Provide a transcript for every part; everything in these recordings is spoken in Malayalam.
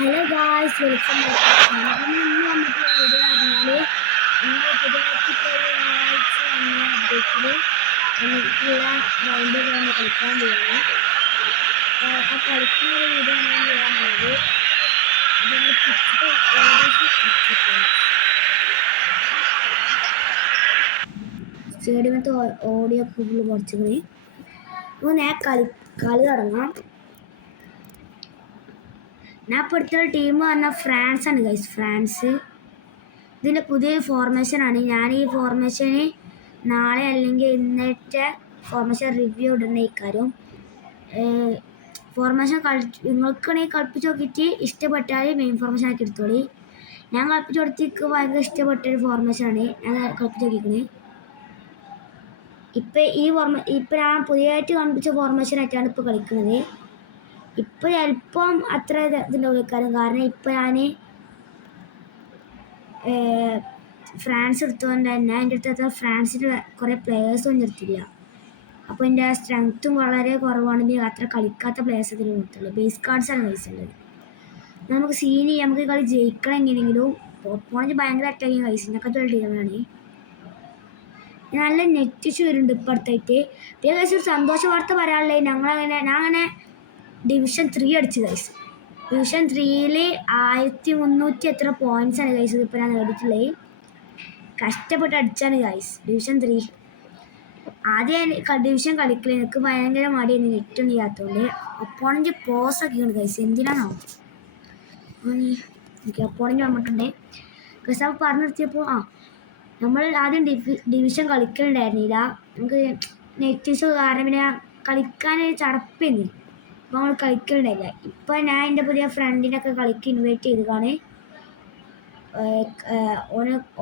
Hello guys, welcome back to channel. ഇന്ന് നമുക്ക് വീഡിയോ പറഞ്ഞാൽ ഇന്ന് പുതിയതായിട്ട് ഒരാഴ്ച വന്ന അപ്ഡേറ്റിൽ നമുക്കുള്ള റൗണ്ട് കൊണ്ട് കളിക്കാൻ പോകണം. ആ കളിക്കുന്ന ഒരു വീഡിയോ ഞാൻ ചെയ്യാൻ പോകുന്നത് അത് നമ്മൾ പിച്ചിട്ട് ഏകദേശം സ്റ്റേഡിയമത്തെ ഓഡിയോ ഫുള്ള് കുറച്ചുകൂടി അപ്പോൾ ഞാൻ കളി തുടങ്ങാം. ഞാൻ ഇപ്പോൾ എടുത്ത ടീം പറഞ്ഞാൽ ഫ്രാൻസാണ് ഗൈസ്. ഫ്രാൻസ് ഇതിൻ്റെ പുതിയൊരു ഫോർമേഷനാണ്. ഞാൻ ഈ ഫോർമേഷന് നാളെ അല്ലെങ്കിൽ ഇന്നത്തെ ഫോർമേഷൻ റിവ്യൂ ഇടുന്ന ഇക്കാര്യം. ഫോർമേഷൻ നിങ്ങൾക്കാണെങ്കിൽ കളിപ്പിച്ച് നോക്കിയിട്ട് ഇഷ്ടപ്പെട്ടാൽ മെയിൻ ഫോർമേഷൻ ആക്കി എടുത്തോളി. ഞാൻ കളിപ്പിച്ച് കൊടുത്തേക്ക് ഭയങ്കര ഇഷ്ടപ്പെട്ടൊരു ഫോർമേഷനാണ് ഞാൻ കളിപ്പിച്ച് നോക്കിക്കുന്നത്. ഇപ്പം ഞാൻ പുതിയതായിട്ട് കളിപ്പിച്ച ഫോർമേഷനായിട്ടാണ് ഇപ്പോൾ കളിക്കുന്നത്. ഇപ്പോൾ ചിലപ്പം അത്ര ഇതിൻ്റെ വിളിക്കാരും കാരണം ഇപ്പം ഞാൻ ഫ്രാൻസ് എടുത്തുകൊണ്ട് തന്നെ എൻ്റെ അടുത്ത് ഫ്രാൻസിൽ കുറേ പ്ലെയേഴ്സൊന്നും നിർത്തില്ല. അപ്പോൾ എൻ്റെ സ്ട്രെങ്ത്തും വളരെ കുറവാണെങ്കിൽ അത്ര കളിക്കാത്ത പ്ലെയേഴ്സ് അതിൽ നിർത്തുള്ളൂ. ബേസ് കാർഡ്സാണ് കഴിച്ചുള്ളത്. നമുക്ക് നമുക്ക് കളി ജയിക്കണം എങ്ങനെയെങ്കിലും. ഓപ്പോണൻറ്റ് ഭയങ്കര അറ്റാക്കിങ് കഴിച്ചിനൊക്കെ ടീമാണ്. നല്ല നെറ്റ് ഇഷ്യൂ വരുന്നുണ്ട് ഇപ്പോൾ അടുത്തായിട്ട്. പിന്നെ കഴിച്ച് ഒരു സന്തോഷ വാർത്ത പറയാനുള്ളത് ഞാൻ അങ്ങനെ ഡിവിഷൻ 3 അടിച്ചു കഴിച്ചു. ഡിവിഷൻ 3ൽ 1300 എത്ര പോയിൻറ്റ്സാണ് കഴിച്ചത് ഇപ്പോൾ ഞാൻ നേടിയിട്ടുള്ളത്. കഷ്ടപ്പെട്ട് അടിച്ചാണ് ഗൈസ് ഡിവിഷൻ 3. ആദ്യം ഡിവിഷൻ കളിക്കൽ എനിക്ക് ഭയങ്കര മടിയായിരുന്നു നെറ്റൊന്നും ചെയ്യാത്തതുകൊണ്ട്. ഒപ്പോണൻറ്റ് പോസൊക്കെ ഉണ്ട് ഗൈസ്, എന്തിനാണോ എനിക്ക് ഒപ്പോണൻറ്റ് വന്നിട്ടുണ്ട് ഗൈസ്. അപ്പോൾ പറഞ്ഞു നിർത്തിയപ്പോൾ നമ്മൾ ആദ്യം ഡിവിഷൻ കളിക്കലുണ്ടായിരുന്നില്ല. നമുക്ക് നെറ്റ് ഇഷ്യൂ കാരണം പിന്നെ കളിക്കാനൊരു ചടപ്പില്ല. അപ്പോൾ നമ്മൾ കളിക്കലുണ്ടായില്ല. ഇപ്പോൾ ഞാൻ എൻ്റെ പുതിയ ഫ്രണ്ടിനൊക്കെ കളിക്ക് ഇൻവൈറ്റ് ചെയ്തതാണ്.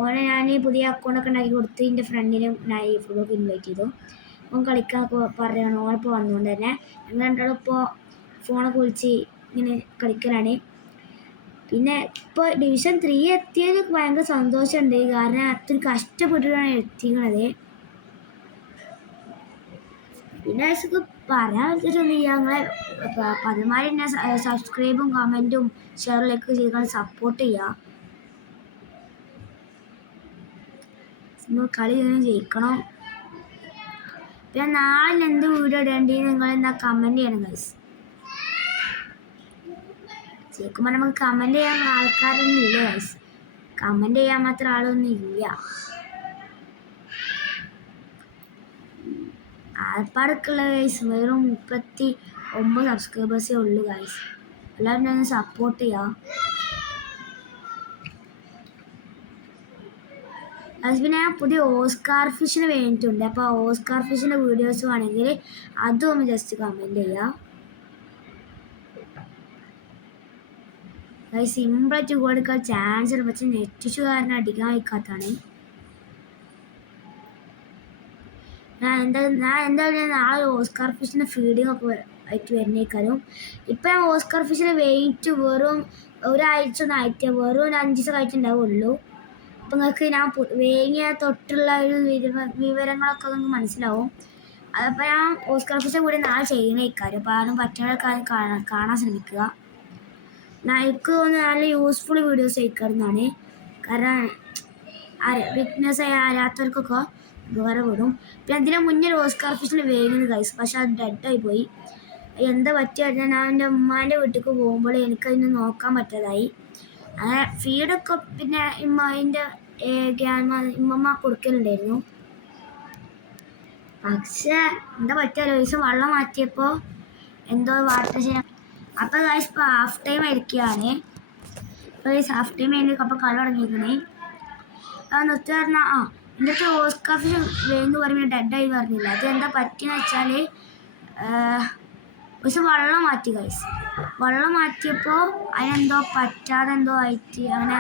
ഓനെ ഞാൻ പുതിയ അക്കൗണ്ടൊക്കെ ഉണ്ടാക്കി കൊടുത്ത് എൻ്റെ ഫ്രണ്ടിനും ഞാൻ ഈ ഫുള്ളൊക്കെ ഇൻവൈറ്റ് ചെയ്തു. ഓൻ കളിക്കാനൊക്കെ പറയുകയാണ്. ഓനിപ്പോൾ വന്നുകൊണ്ട് തന്നെ ഞങ്ങൾ രണ്ടാളും ഇപ്പോൾ ഫോണൊക്കെ വിളിച്ച് ഇങ്ങനെ കളിക്കലാണ്. പിന്നെ ഇപ്പോൾ ഡിവിഷൻ 3 എത്തിയതിൽ ഭയങ്കര സന്തോഷമുണ്ട്. കാരണം അത്ര കഷ്ടപ്പെട്ടിട്ടാണ് എത്തിക്കണത്. പിന്നെ പറയാൻ വെച്ചിട്ടൊന്നും ഇല്ല. ഞങ്ങളെ പതിമാരി തന്നെ സബ്സ്ക്രൈബും കമൻറ്റും ഷെയറിലേക്ക് ചെയ്ത് സപ്പോർട്ട് ചെയ്യുക. കളി ഇങ്ങനെ ജയിക്കണം. പിന്നെ നാളെ എന്ത് വീഡിയോ ഇടേണ്ടതെന്ന് നിങ്ങൾ എന്താ കമൻറ്റ് ചെയ്യണം ഗൈസ്. ജയിക്കുമ്പോൾ നമുക്ക് കമൻറ്റ് ചെയ്യാൻ ആൾക്കാരൊന്നും ഇല്ല ഗൈസ്. കമൻറ്റ് ചെയ്യാൻ മാത്രം ആളൊന്നും ഇല്ല. ആൾപ്പാടൊക്കെയുള്ള ഗൈസ് വെറും 39 സബ്സ്ക്രൈബേഴ്സേ ഉള്ളൂ ഗൈസ്. എല്ലാവരും ഒന്ന് സപ്പോർട്ട് ചെയ്യാം. പിന്നെ പുതിയ ഓസ്കാർ ഫിഷിന് വേണ്ടിയിട്ടുണ്ട്. അപ്പോൾ ഓസ്കാർ ഫിഷിൻ്റെ വീഡിയോസ് വേണമെങ്കിൽ അതും ഒന്ന് ജസ്റ്റ് കമൻറ്റ് ചെയ്യാം. ഗൈസ് സിമ്പിളായിട്ട് കൊടുക്കാൻ ചാൻസ് ഉണ്ട്, പക്ഷേ നെറ്റ് ഇഷ്യൂ കാരണം അടിക്കാൻ വയ്ക്കാത്തതാണ്. ഞാൻ എന്തായാലും നാളെ ഓസ്കാർ ഫിഷിൻ്റെ ഫീഡിങ് ഒക്കെ ആയിട്ട് വരുന്നേക്കാരും. ഇപ്പം ഞാൻ ഓസ്കാർ ഫിഷിൻ്റെ വെയിറ്റ് വെറും ഒരാഴ്ച ഒന്നും ആയിട്ട് വെറും ഒരു 5 ദിവസം ആയിട്ടുണ്ടാവുള്ളൂ. അപ്പം നിങ്ങൾക്ക് ഞാൻ വേങ്ങിയ തൊട്ടുള്ള ഒരു വിവരങ്ങളൊക്കെ നിങ്ങൾക്ക് മനസ്സിലാവും. അതപ്പോൾ ഞാൻ ഓസ്കാർ ഫിഷിൻ്റെ കൂടെ നാളെ ചെയ്യുന്നേക്കാരും. അപ്പോൾ ആരും പറ്റുന്ന കാണാൻ ശ്രമിക്കുക. എനിക്ക് തോന്നുന്നു നല്ല യൂസ്ഫുൾ വീഡിയോസ് അയക്കാറുന്നാണ്. കാരണം ബിഗ്നസ് അറിയാത്തവർക്കൊക്കെ ഉപകാരപ്പെടും. പിന്നെ അതിന് മുന്നേ ഓസ്കാർ ഫിഷിന് വേഗം കഴിച്ചു, പക്ഷെ അത് ഡെഡായി പോയി. എന്താ പറ്റിയ ഞാൻ എൻ്റെ ഉമ്മാൻ്റെ വീട്ടിലേക്ക് പോകുമ്പോൾ എനിക്കതിന് നോക്കാൻ പറ്റാതായി. അങ്ങനെ ഫീഡൊക്കെ പിന്നെ ഇമ്മമ്മ കൊടുക്കലുണ്ടായിരുന്നു. പക്ഷേ എന്താ പറ്റിയ ഒരു ദിവസം വെള്ളം മാറ്റിയപ്പോൾ എന്തോ വാട്ടർ ചെയ്യാൻ. അപ്പോൾ ഗൈസ് ഇപ്പോൾ ഹാഫ് ടൈം ആയിരിക്കുകയാണ്. ഇപ്പോൾ ഗൈസ് ഹാഫ് ടൈം കഴിഞ്ഞ് അപ്പോൾ കളി തുടങ്ങിയിരിക്കണേ. നിർത്തി പറഞ്ഞാൽ എൻ്റെ അടുത്ത് ഓസ്കാർ ഫിഷ് വേഗം പറയുമ്പോൾ ഡെഡായി പറഞ്ഞില്ല. അത് എന്താ പറ്റിയെന്ന് വെച്ചാൽ പക്ഷെ വെള്ളം മാറ്റി ഗൈസ്. വെള്ളം മാറ്റിയപ്പോൾ അതിനെന്തോ പറ്റാതെ എന്തോ ആയിട്ട് അങ്ങനെ.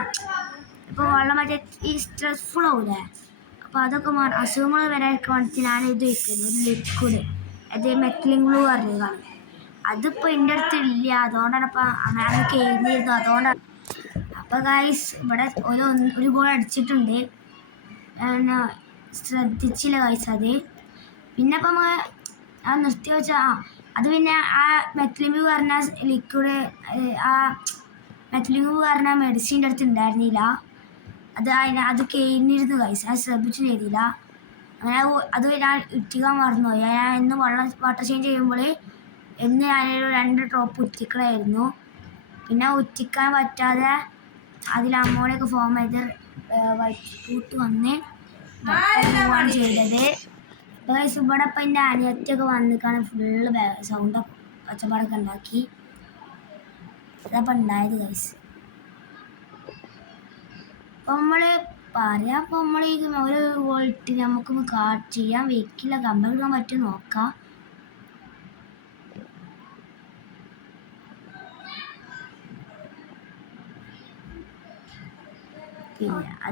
ഇപ്പോൾ വെള്ളം മാറ്റിയ ഈ സ്ട്രെസ്ഫുൾ ആവില്ലേ, അപ്പോൾ അതൊക്കെ അസുഖങ്ങൾ വരാനൊക്കെ വേണ്ടിയിട്ട് ഞാനിത് വയ്ക്കുന്നു ഒരു ലിക്വിഡ്. അത് മെത്തിലിൻ ഗ്ലൂ പറഞ്ഞതാണ്. അതിപ്പോൾ എൻ്റെ അടുത്ത് ഇല്ല, അതുകൊണ്ടാണ് ഇപ്പോൾ അങ്ങനെ കഴിഞ്ഞിരുന്നു. അതുകൊണ്ടാണ്. അപ്പോൾ ഗൈസ് ഇവിടെ ഒരു ഗോൾ അടിച്ചിട്ടുണ്ട്, ശ്രദ്ധിച്ചില്ല ഗൈസ് അത്. പിന്നെ അപ്പം നമ്മൾ നിർത്തി വെച്ചാൽ അത് പിന്നെ ആ മെത്തിലിൻ ഗ്ലൂ പറഞ്ഞ ലിക്വിഡ് മെറ്റലിംഗ് കാരണം മെഡിസിൻ്റെ അടുത്ത് ഉണ്ടായിരുന്നില്ല. അത് കഴിഞ്ഞിരുന്നു ഗൈസ്. ഞാൻ ശ്രദ്ധിച്ചു ചെയ്തില്ല. അങ്ങനെ അത് ഞാൻ ഇറ്റിക്കാൻ മറന്നുപോയി. ഞാൻ ഇന്ന് വാട്ടർ ചേഞ്ച് ചെയ്യുമ്പോൾ എന്ന് ഞാനൊരു 2 ഡ്രോപ്പ് ഉറ്റിക്കണമായിരുന്നു. പിന്നെ ഉറ്റിക്കാൻ പറ്റാതെ അതിൽ അമോണിയൊക്കെ ഫോം ചെയ്ത് വൈറ്റ് സ്പോട്ട് വന്ന് പോവാണ് ചെയ്തത്. ഗൈസ് ഇവിടെ ഇപ്പം എൻ്റെ അനിയത്തിയൊക്കെ വന്നിക്കാണ് ഫുള്ള് സൗണ്ടൊക്കെ ഒച്ചപ്പാടൊക്കെ ഉണ്ടാക്കി. അതപ്പം ഉണ്ടായത് ഗൈസ്. അപ്പം നമ്മൾ പറയാം. അപ്പോൾ നമ്മൾ ഈ ഒരു വോൾട്ട് നമുക്കൊന്ന് കാട്ട് ചെയ്യാൻ വെക്കില്ല. കമ്പർ ഇടാൻ പറ്റും നോക്കാം.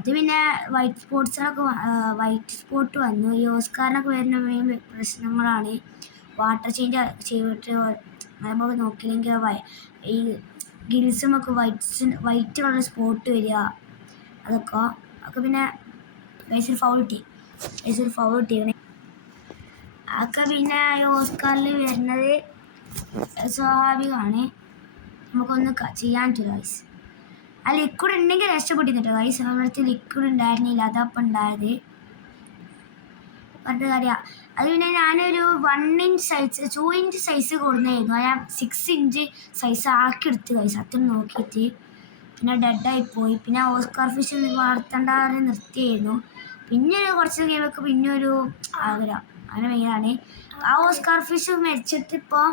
പിന്നെ വൈറ്റ് സ്പോട്ട് വന്നു. ഈ ഓസ്കാറിനൊക്കെ വരുന്ന മെയിൻ പ്രശ്നങ്ങളാണ് വാട്ടർ ചേഞ്ച് ചെയ്തിട്ട് നമുക്ക് നോക്കിയില്ലെങ്കിൽ ഈ ഗിൽസുമൊക്കെ വൈറ്റ് കളർ സ്പോട്ട് വരിക. അതൊക്കെ പിന്നെ ബേസിൽ ഫൗൾ കിട്ടിയാണ്. അതൊക്കെ പിന്നെ ഈ ഓസ്കാറിൽ വരുന്നത് സ്വാഭാവികമാണ്. നമുക്കൊന്ന് ചെയ്യാൻ പറ്റില്ല ഗൈസ്. ആ ലിക്വിഡ് ഉണ്ടെങ്കിൽ രക്ഷപ്പെട്ടിട്ടോ ഗൈസ്. നമ്മളടുത്ത് ലിക്വിഡ് ഉണ്ടായിരുന്നില്ല. അതപ്പം ഉണ്ടായത് പറഞ്ഞിട്ട് കാര്യമാണ്. അത് പിന്നെ ഞാനൊരു 1 ഇഞ്ച് സൈസ് 2 ഇഞ്ച് സൈസ് കൊടുന്നായിരുന്നു. ഞാൻ 6 ഇഞ്ച് സൈസ് ആക്കി എടുത്ത് ഗൈസ്. അത്ര നോക്കിയിട്ട് പിന്നെ ഡെഡായിപ്പോയി. പിന്നെ ഓസ്കാർ ഫിഷ് വളർത്തേണ്ടവരെ നിർത്തിയായിരുന്നു. പിന്നെ കുറച്ച് കഴിയുമ്പോൾ പിന്നെ ഒരു ആഗ്രഹം അങ്ങനെ ഭയങ്കരമാണ്. ആ ഓസ്കാർ ഫിഷ് മരിച്ചിട്ട് ഇപ്പോൾ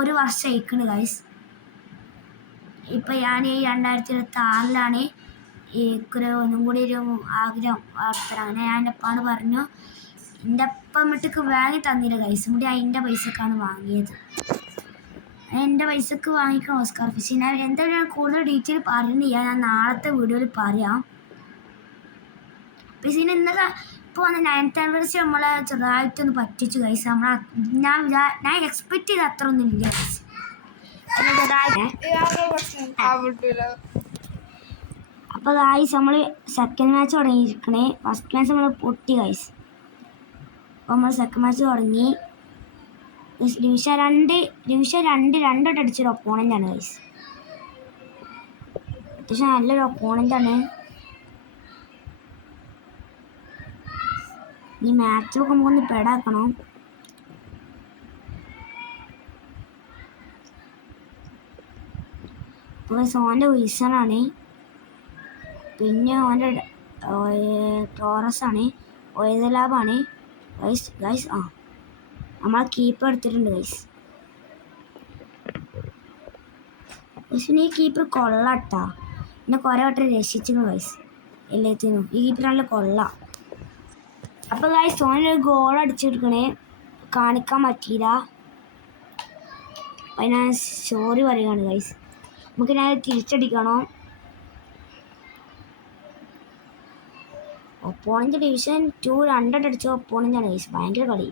ഒരു വർഷം ആയിക്കണ് ഗൈസ്. ഇപ്പം ഞാൻ ഈ 2026 ഈ ഒന്നും കൂടി ഒരു ആഗ്രഹം വളർത്തണം. അങ്ങനെ ഞാൻ എൻ്റെ അപ്പാട് പറഞ്ഞു. എൻ്റെ അപ്പം വീട്ടിലേക്ക് വാങ്ങി തന്നില്ല ഗൈസ്. കൂടി അതിൻ്റെ പൈസക്കാണ് വാങ്ങിയത്. എൻ്റെ പൈസക്ക് വാങ്ങിക്കണം ഓസ്കാർ ഫിഷ്. ഞാൻ എന്തായാലും ഞാൻ കൂടുതൽ ഡീറ്റെയിൽ പറയുന്നില്ല. ഞാൻ നാളത്തെ വീഡിയോയിൽ പറയാം. പിന്നെ ഇന്നലെ ഇപ്പോൾ 9th anniversary നമ്മളെ ചെറുതായിട്ടൊന്ന് പറ്റിച്ചു ഗൈസ്. ഞാൻ എക്സ്പെക്ട് ചെയ്ത അത്ര ഒന്നും ഇല്ല ഗൈസ്. അപ്പോൾ ഗൈസ് നമ്മൾ സെക്കൻഡ് മാച്ച് തുടങ്ങിയിരിക്കണേ. ഫസ്റ്റ് മാച്ച് നമ്മൾ പൊട്ടി ഗൈസ്. അപ്പോൾ നമ്മൾ സെക്കൻഡ് മാച്ച് തുടങ്ങി. ഡിവിഷൻ 2 രണ്ടോട്ട് അടിച്ചൊരു ഒപ്പോണൻ്റാണ് ഗൈസ്. അത്യാവശ്യം നല്ലൊരു ഒപ്പോണൻ്റാണ്. ഈ മാച്ചിലൊക്കെ നമുക്കൊന്ന് പെടാക്കണം. അപ്പോൾ ഓൻ്റെ വിൽസണാണ്. പിന്നെ ഓൻ്റെ ടോറസാണ്. ഒയതലാബാണ് ഗൈസ്. നമ്മളെ കീപ്പർ എടുത്തിട്ടുണ്ട് ഗൈസ്. പിന്നെ ഈ കീപ്പർ കൊള്ളാട്ടാ. പിന്നെ കുറേ വട്ടം രക്ഷിച്ചിരുന്നു ഗൈസ്. എല്ലാത്തിനും ഈ കീപ്പർ നല്ല കൊള്ളാം. അപ്പോൾ ഗൈസ് ഓനൊരു ഗോൾ അടിച്ചെടുക്കണേ. കാണിക്കാൻ പറ്റിയില്ല. അപ്പം ഞാൻ സോറി പറയുകയാണ് ഗൈസ്. നമുക്ക് ഞാൻ തിരിച്ചടിക്കണം. ഒപ്പോണൻ്റ് ഡിവിഷൻ 2 രണ്ടോട്ട് അടിച്ച ഒപ്പോണൻ്റാണ് ഗൈസ്. ഭയങ്കര കളി.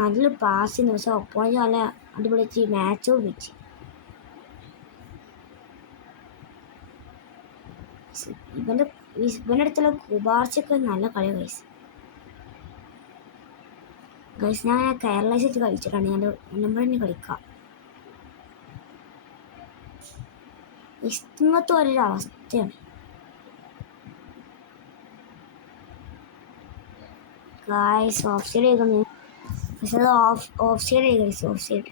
നല്ല പാസ് ചെയ്യുന്നു. പക്ഷെ ഒപ്പോണൻ്റ് നല്ല അടിപൊളി മാച്ച് വെച്ച്. ഇവൻ്റെ അടുത്തുള്ള കുബാർച്ചൊക്കെ നല്ല കളിയാണ് ഗൈസ്. ഞാൻ കേരളൈസ് വെച്ച് കളിച്ചിട്ടാണ്. ഞാൻ നമ്പർ തന്നെ കളിക്കാം. ഇങ്ങനത്തെ ഒരവസ്ഥയാണ് ഗൈസ്. ഓഫ് സൈഡ് ചെയ്തു. പക്ഷെ അത് ഓഫ് സൈഡ്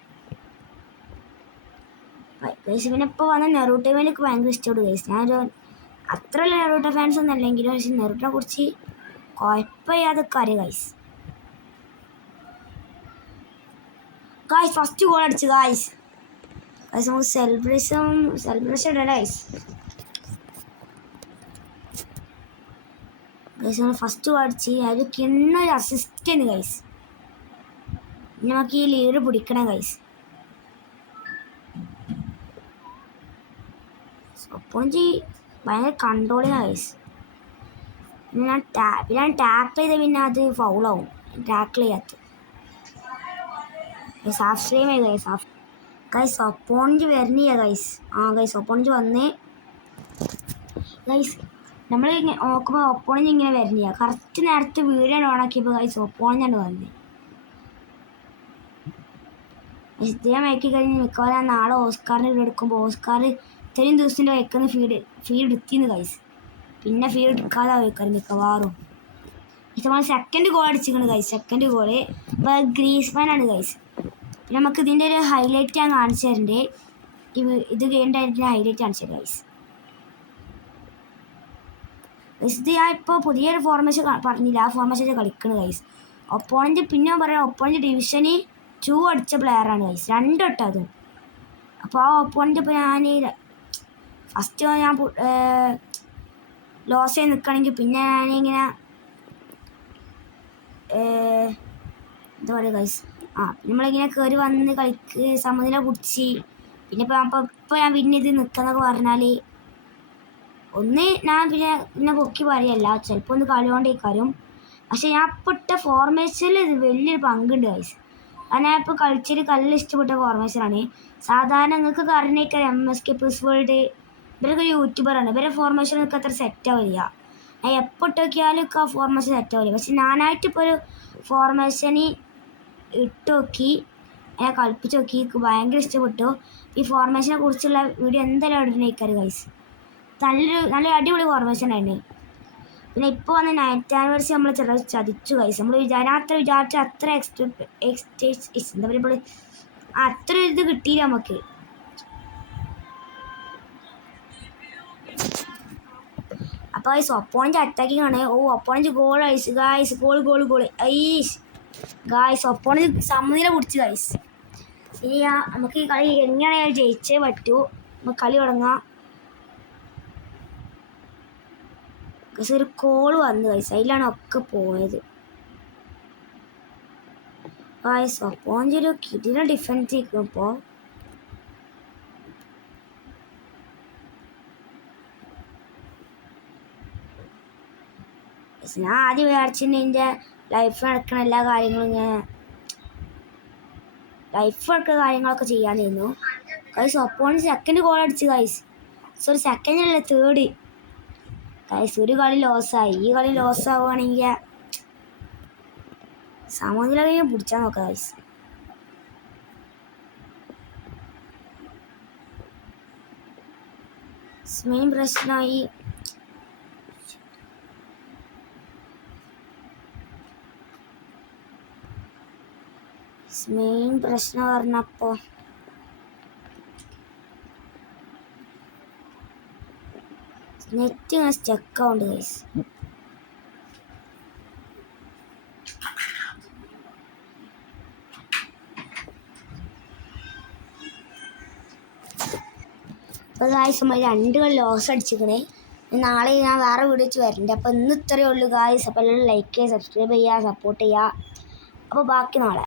ഗൈസ്. പിന്നെ ഇപ്പോൾ വന്ന നെറൂട്ടോ എനിക്ക് ഭയങ്കര ഇഷ്ടപ്പെട്ടു ഗൈസ്. ഞാനൊരു അത്ര വലിയ നെറൂട്ടോ ഫാൻസ് ഒന്നും അല്ലെങ്കിലും പക്ഷേ നെറൂട്ടോനെ കുറിച്ച് കുഴപ്പമില്ലാതൊക്കെ അറിയാം ഗൈസ്. ഫസ്റ്റ് ഗോൾ അടിച്ചു ഗൈസ്. നമുക്ക് സെലിബ്രേഷൻ ഇടണം ഗൈസ്. നമ്മൾ ഫസ്റ്റ് ഗോൾ അടിച്ച് അതിൽ കിണ്ണൊരു അസിസ്റ്റന്റ് ഗൈസ്. നമുക്ക് ഈ ലീഡ് പിടിക്കണം ഗൈസ്. ഒപ്പം ഭയങ്കര കൺട്രോളിങ് ഗൈസ്. ഞാൻ ടാക്കിൾ ചെയ്ത പിന്നെ അത് ഫൗളാവും. ടാക്കിൾ ചെയ്യാത്ത half stream guys. Guys opponent വരണില്ല ഗൈസ്. ഗൈസ് ഒപ്പോണൻറ്റ് വന്നേ ഗൈസ്. നമ്മൾ ഇങ്ങനെ നോക്കുമ്പോൾ ഒപ്പോണൻറ്റ് ഇങ്ങനെ വരണില്ല. കറക്റ്റ് നേരത്തെ വീഡിയോ ഓണാക്കിയപ്പോൾ ഗൈസ് ഒപ്പോണൻ്റാണ് വന്നത്. ഇദ്ദേഹം വയ്ക്കി കഴിഞ്ഞ് മിക്കവാറും നാളെ ഓസ്കാറിന് വീട് എടുക്കുമ്പോൾ ഓസ്കാർ ഇത്രയും ദിവസത്തിൻ്റെ വയ്ക്കുന്ന ഫീഡ് എടുത്തിന്ന് ഗൈസ്. പിന്നെ ഫീഡ് എടുക്കാതെ വയ്ക്കാറ് മിക്കവാറും. നമ്മൾ സെക്കൻഡ് ഗോൾ അടിച്ചിരിക്കണം ഗൈസ്. സെക്കൻഡ് ഗോള് ഇപ്പോൾ ഗ്രീസ്മാനാണ് ഗൈസ്. പിന്നെ നമുക്ക് ഇതിൻ്റെ ഒരു ഹൈലൈറ്റ് ഞാൻ കാണിച്ചു തരണ്ടേ. ഇത് ഗെയിമിൻ്റെ ഹൈലൈറ്റ് കാണിച്ചു തരാം ഗൈസ്. ഇത് ഞാൻ ഇപ്പോൾ പുതിയൊരു ഫോർമേഷൻ പറഞ്ഞില്ല, ആ ഫോർമേഷൻ കളിക്കണം ഗൈസ്. ഒപ്പോണൻറ്റ് പിന്നെ പറയാം ഒപ്പോണൻറ്റ് ഡിവിഷന് 2 അടിച്ച പ്ലെയറാണ് ഗൈസ്. 2 വട്ടം അതും. അപ്പോൾ ആ ഒപ്പോണൻറ്റ് ഇപ്പോൾ ഞാൻ ഫസ്റ്റ് ഞാൻ ലോസ് ചെയ്ത് നിൽക്കുകയാണെങ്കിൽ പിന്നെ ഞാനിങ്ങനെ എന്താ പറയുക ഗൈസ്, നമ്മളിങ്ങനെ കയറി വന്ന് സമനില പിടിച്ച് പിന്നെ ഇപ്പോൾ ഞാൻ പിന്നെ ഇത് നിൽക്കുന്നൊക്കെ പറഞ്ഞാൽ ഒന്ന് ഞാൻ പിന്നെ പൊക്കി പറയല്ല, ചിലപ്പോൾ ഒന്ന് കളിയോണ്ടേക്കാരും. പക്ഷെ ഞാൻ ഇപ്പോൾ ഇട്ട ഫോർമേഷനിൽ ഇത് വലിയൊരു പങ്കുണ്ട് ഗൈസ്. കാരണം ഞാൻ ഇപ്പോൾ കളിച്ചൊരു കല്ല് ഇഷ്ടപ്പെട്ട ഫോർമേഷനാണ്. സാധാരണ നിങ്ങൾക്ക് അറിഞ്ഞേക്കാം MSK പ്ലസ് വേൾഡ് ഇവരൊക്കെ യൂട്യൂബറാണ്. ഇവരുടെ ഫോർമേഷൻ നിങ്ങൾക്ക് അത്ര സെറ്റാവില്ല. ഞാൻ എപ്പോൾ ഇട്ട് നോക്കിയാലും ആ ഫോർമേഷൻ സെറ്റാവില്ല. പക്ഷെ ഞാനായിട്ട് ഇപ്പോൾ ഒരു ഫോർമേഷന് ഇട്ട് നോക്കി ഞാൻ കളിപ്പിച്ച് നോക്കി, എനിക്ക് ഭയങ്കര ഇഷ്ടപ്പെട്ടു. ഈ ഫോർമേഷനെ കുറിച്ചുള്ള വീഡിയോ എന്തായാലും ഇടുന്നേക്കാറ് ഗൈസ്. നല്ല അടിപൊളി ഫോർമേഷനായിരുന്നു. പിന്നെ ഇപ്പോൾ വന്ന് 9th ആനിവേഴ്സറി നമ്മൾ ചതിച്ചു ഗൈസ്. നമ്മൾ വിചാരിച്ച അത്ര എന്താ പറയുക അത്ര ഇത് കിട്ടിയില്ല നമുക്ക്. അപ്പോൾ ഗൈസ് ഒപ്പോണൻറ്റ് അറ്റാക്കിങ് ആണ്. Opponent goal guys. Goal guys opponent സമനില പിടിച്ച് ഗൈസ്. ഇനി നമുക്ക് ഈ കളി എങ്ങനെയായാലും ജയിച്ചേ പറ്റൂ. നമുക്ക് കളി തുടങ്ങാം ഗൈസ്. ഒരു കോൾ വന്നു ഗൈസ്, അതിലാണ് ഒക്കെ പോയത് ഗൈസ്. ഒപ്പോണൻറ്റ് ഒരു കിടിലൻ ഡിഫൻസ് ചെയ്യും. ഇപ്പോൾ ഞാൻ ആദ്യം വിചാരിച്ചിട്ട് എൻ്റെ ലൈഫ് നടക്കണ എല്ലാ കാര്യങ്ങളും കാര്യങ്ങളൊക്കെ ചെയ്യാനായിരുന്നു ഗൈസ്. ഒപ്പോണൻറ്റ് സെക്കൻഡ് ഗോൾ അടിച്ച് ഗൈസ്. സെക്കൻഡല്ല തേർഡ് ഗൈസ്. ഒരു കളി ലോസായി. ഈ കളി ലോസാവുകയാണെങ്കിൽ സമനില പിടിച്ചാൽ നോക്കാം ഗൈസ്. മെയിൻ പ്രശ്നമായി പറഞ്ഞപ്പോൾ നെറ്റ് ഇങ്ങനെ സ്റ്റക്കാവുണ്ട് ഗൈസ്. അപ്പോൾ ഗായ്സ് നമ്മൾ 2 കളി ലോസ് അടിച്ചിരിക്കണേ. നാളെ ഞാൻ വേറെ വീഡിയോ വെച്ച് വരണ്ടേ. അപ്പോൾ ഇന്ന് ഇത്രയേ ഉള്ളൂ ഗായ്സ്. അപ്പോൾ എല്ലാവരും ലൈക്ക് ചെയ്യുക, സബ്സ്ക്രൈബ് ചെയ്യുക, സപ്പോർട്ട് ചെയ്യുക. അപ്പോൾ ബാക്കി നാളെ.